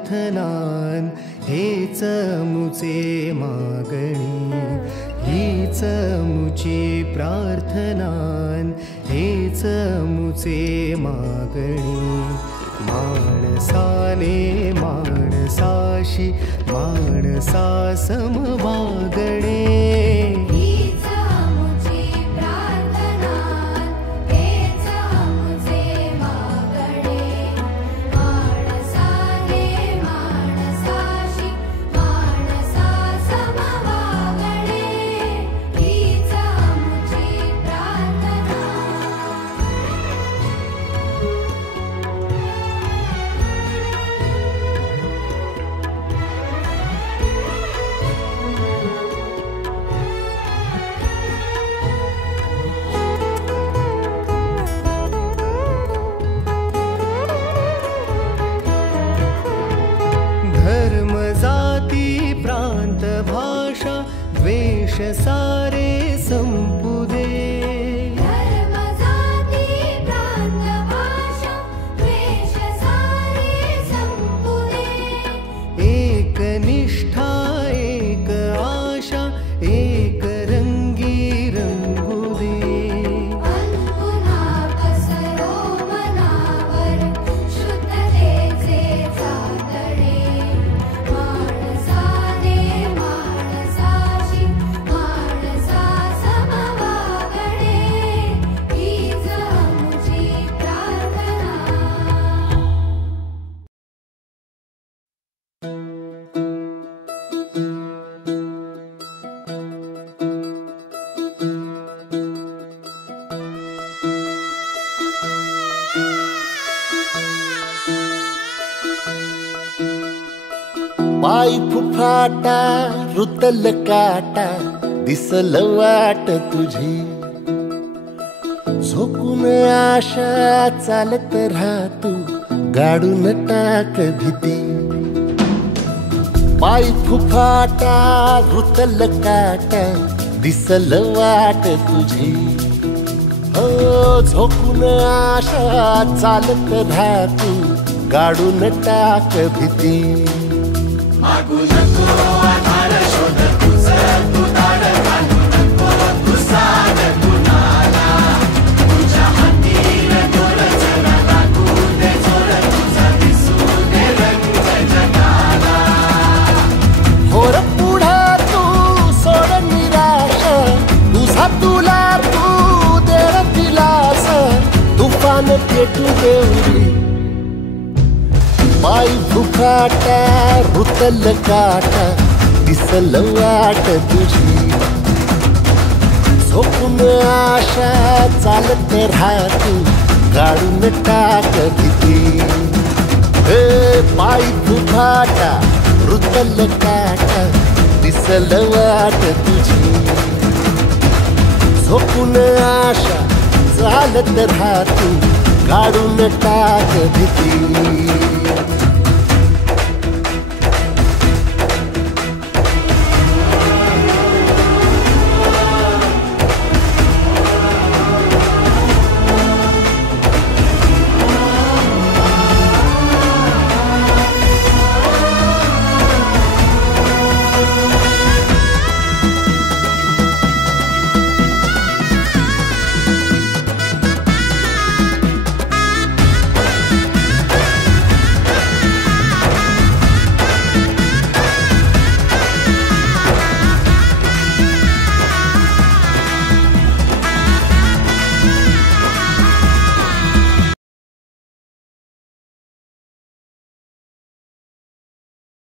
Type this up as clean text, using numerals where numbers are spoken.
प्रार्थनान हेच मुचे मागणी, हीच मुची प्रार्थनान हेच मुचे मागणी. माणसाने माणसाशी माणसा समवागणे, द्वेष सारे संपू दे. धर्म जाती प्रांत भाषा द्वेष सारे संपू दे. एक निष्ठा एक आशा एक रंगी रंगू दे. पुन्हा पसरो मनावर शुद्धतेचे चांदणे. माणसाने माणसाशी माणसा समवागणे, हीच आमची प्रार्थना. पाय फुफाटा रुतल काटा दिसल वाट तुझी. झोकून आशा चालत राहतू गाडून टाक भीती. पाय फुफाटा रुतल काटा दिसल वाट तुझी. हो झोकून आशा चालत राहतू गाडून टाक भीती. मागू नको आधार शोध तुझं तू दाड घालू नको तू साध कुणाला. तुझ्या हातीर दोर जरा लागू दे जोर तुझा दिसू दे रंग जगाला. होर पुढे तू सोड निराश तुझा तुला तू दे दिलास. तुफान पेटू देऊरी पाय फुफाटा रुतल काटा दिसल वाट तुझी. झोपून आशा चालत राहतू गाडून टाक भीती. हे पाय फुफाटा रुतल काटा दिसल वाट तुझी. झोपून आशा चालत राहतू गाडून टाक भीती.